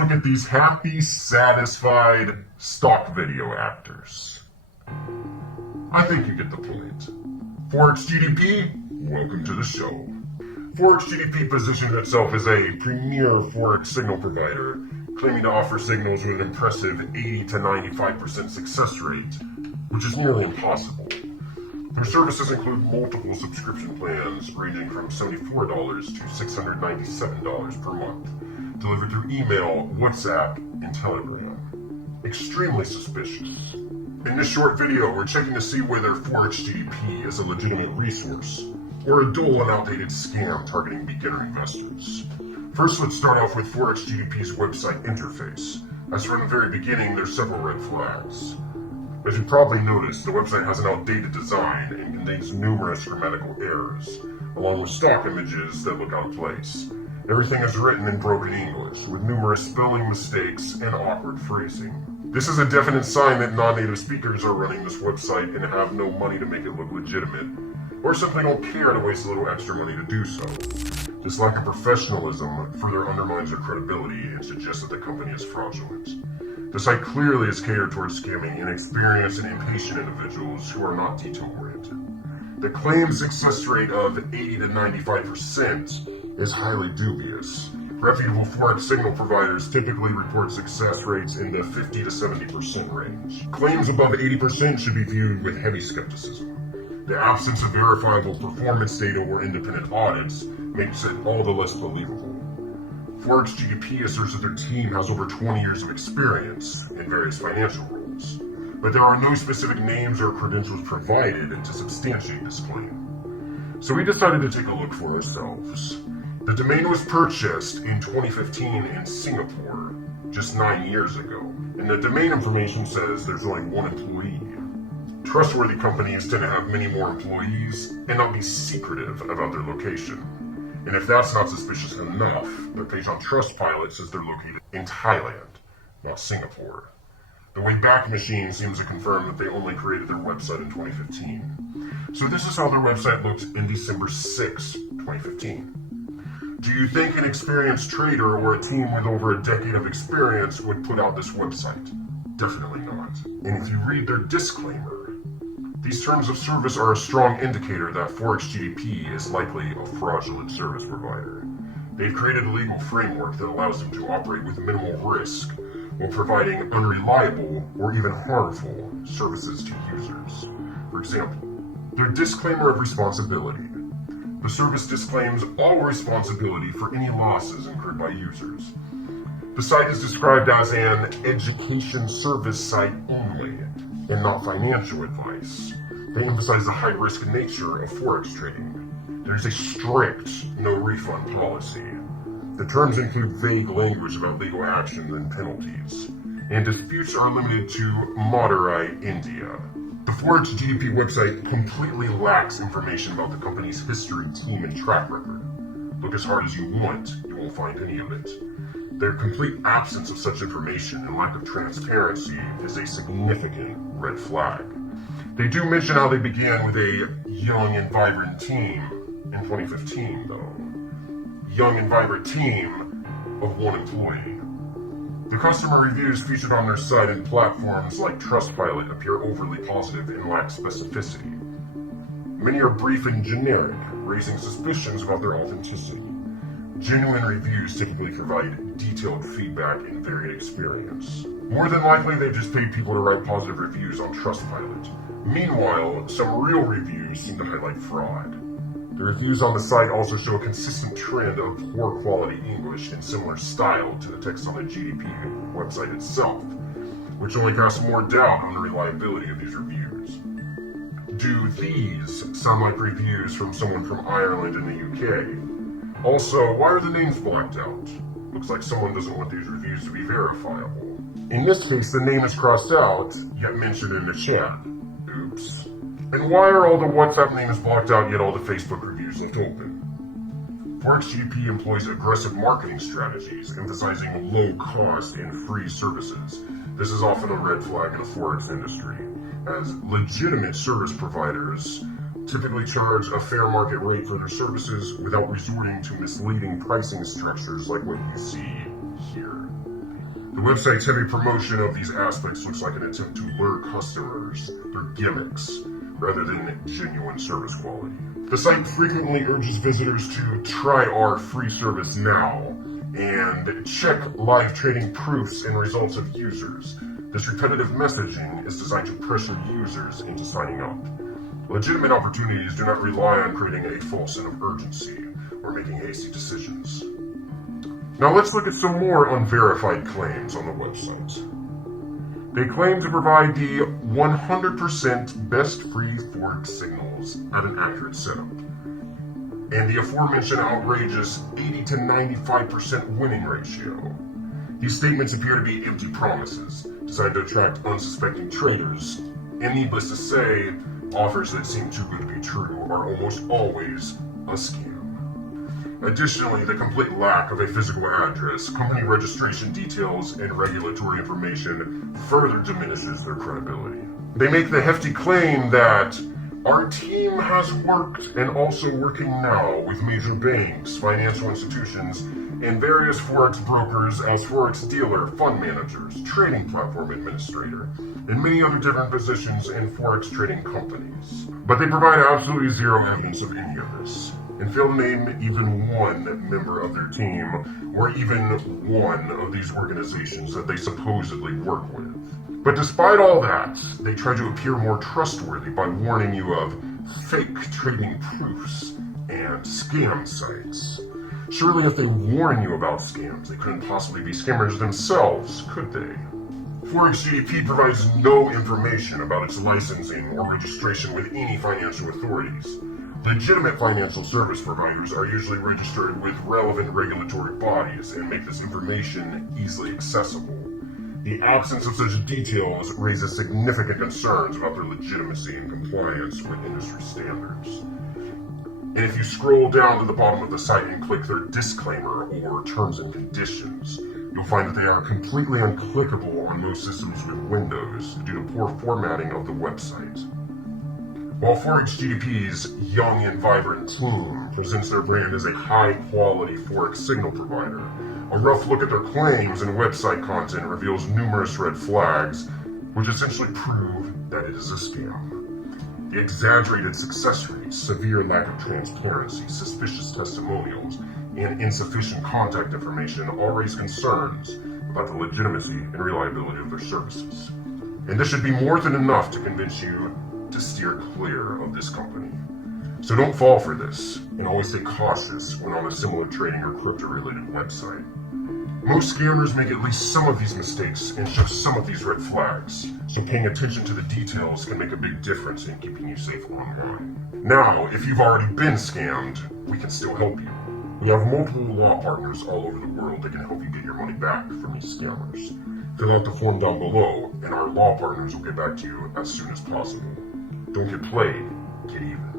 look at these happy, satisfied stock video actors. I think you get the point. Forex GDP, welcome to the show. Forex GDP positions itself as a premier Forex signal provider, claiming to offer signals with an impressive 80 to 95% success rate, which is nearly impossible. Their services include multiple subscription plans ranging from $74 to $697 per month, delivered through email, WhatsApp, and Telegram. Extremely suspicious. In this short video, we're checking to see whether Forex GDP is a legitimate resource, or a dull and outdated scam targeting beginner investors. First, let's start off with Forex GDP's website interface, as from the very beginning there's several red flags. As you probably noticed, the website has an outdated design and contains numerous grammatical errors, along with stock images that look out of place. Everything is written in broken English, with numerous spelling mistakes and awkward phrasing. This is a definite sign that non-native speakers are running this website and have no money to make it look legitimate, or simply don't care to waste a little extra money to do so. This lack of professionalism further undermines their credibility and suggests that the company is fraudulent. The site clearly is catered towards scamming inexperienced and impatient individuals who are not detail-oriented. The claimed success rate of 80 to 95% is highly dubious. Reputable Forex signal providers typically report success rates in the 50 to 70% range. Claims above 80% should be viewed with heavy skepticism. The absence of verifiable performance data or independent audits makes it all the less believable. Forex GDP asserts that their team has over 20 years of experience in various financial roles, but there are no specific names or credentials provided to substantiate this claim. So we decided to take a look for ourselves. The domain was purchased in 2015 in Singapore, just 9 years ago, and the domain information says there's only one employee. Trustworthy companies tend to have many more employees and not be secretive about their location. And if that's not suspicious enough, their page on Trustpilot says they're located in Thailand, not Singapore. The Wayback Machine seems to confirm that they only created their website in 2015. So this is how their website looked in December 6, 2015. Do you think an experienced trader or a team with over a decade of experience would put out this website? Definitely not. And if you read their disclaimer, these terms of service are a strong indicator that Forex GDP is likely a fraudulent service provider. They've created a legal framework that allows them to operate with minimal risk while providing unreliable or even harmful services to users. For example, their disclaimer of responsibility. The service disclaims all responsibility for any losses incurred by users. The site is described as an education service site only, and not financial advice. They emphasize the high-risk nature of Forex trading. There's a strict no-refund policy. The terms include vague language about legal actions and penalties, and disputes are limited to Madurai, India. The Forex GDP website completely lacks information about the company's history, team, and track record. Look as hard as you want, you won't find any of it. Their complete absence of such information and lack of transparency is a significant red flag. They do mention how they began with a young and vibrant team in 2015, though. Young and vibrant team of one employee. The customer reviews featured on their site and platforms like Trustpilot appear overly positive and lack specificity. Many are brief and generic, raising suspicions about their authenticity. Genuine reviews typically provide detailed feedback and varied experience. More than likely, they've just paid people to write positive reviews on Trustpilot. Meanwhile, some real reviews seem to highlight fraud. The reviews on the site also show a consistent trend of poor quality English and similar style to the text on the GDP website itself, which only casts more doubt on the reliability of these reviews. Do these sound like reviews from someone from Ireland and the UK? Also, why are the names blacked out? Looks like someone doesn't want these reviews to be verifiable. In this case, the name is crossed out, yet mentioned in the chat. Oops. And why are all the WhatsApp names blocked out, yet all the Facebook reviews left open? Forex GDP employs aggressive marketing strategies, emphasizing low cost and free services. This is often a red flag in the Forex industry, as legitimate service providers typically charge a fair market rate for their services without resorting to misleading pricing structures like what you see here. The website's heavy promotion of these aspects looks like an attempt to lure customers, their gimmicks, rather than genuine service quality. The site frequently urges visitors to try our free service now and check live trading proofs and results of users. This repetitive messaging is designed to pressure users into signing up. Legitimate opportunities do not rely on creating a false sense of urgency or making hasty decisions. Now let's look at some more unverified claims on the website. They claim to provide the 100% best free Forex signals at an accurate setup, and the aforementioned outrageous 80 to 95% winning ratio. These statements appear to be empty promises, designed to attract unsuspecting traders, and needless to say, offers that seem too good to be true are almost always a scam. Additionally, the complete lack of a physical address, company registration details, and regulatory information further diminishes their credibility. They make the hefty claim that our team has worked and also working now with major banks, financial institutions, and various Forex brokers as Forex dealer, fund managers, trading platform administrator, and many other different positions in Forex trading companies. But they provide absolutely zero evidence of any of this, and fail to name even one member of their team or even one of these organizations that they supposedly work with. But despite all that, they try to appear more trustworthy by warning you of fake trading proofs and scam sites. Surely if they warn you about scams, they couldn't possibly be scammers themselves, could they? Forex GDP provides no information about its licensing or registration with any financial authorities. Legitimate financial service providers are usually registered with relevant regulatory bodies and make this information easily accessible. The absence of such details raises significant concerns about their legitimacy and compliance with industry standards. And if you scroll down to the bottom of the site and click their disclaimer or terms and conditions, you'll find that they are completely unclickable on most systems with Windows due to poor formatting of the website. While Forex GDP's young and vibrant team presents their brand as a high-quality Forex signal provider, a rough look at their claims and website content reveals numerous red flags, which essentially prove that it is a scam. The exaggerated success rates, severe lack of transparency, suspicious testimonials, and insufficient contact information all raise concerns about the legitimacy and reliability of their services. And this should be more than enough to convince you to steer clear of this company. So don't fall for this, and always stay cautious when on a similar trading or crypto-related website. Most scammers make at least some of these mistakes and show some of these red flags, so paying attention to the details can make a big difference in keeping you safe online. Now, if you've already been scammed, we can still help you. We have multiple law partners all over the world that can help you get your money back from these scammers. Fill out the form down below, and our law partners will get back to you as soon as possible. Don't get played, get even.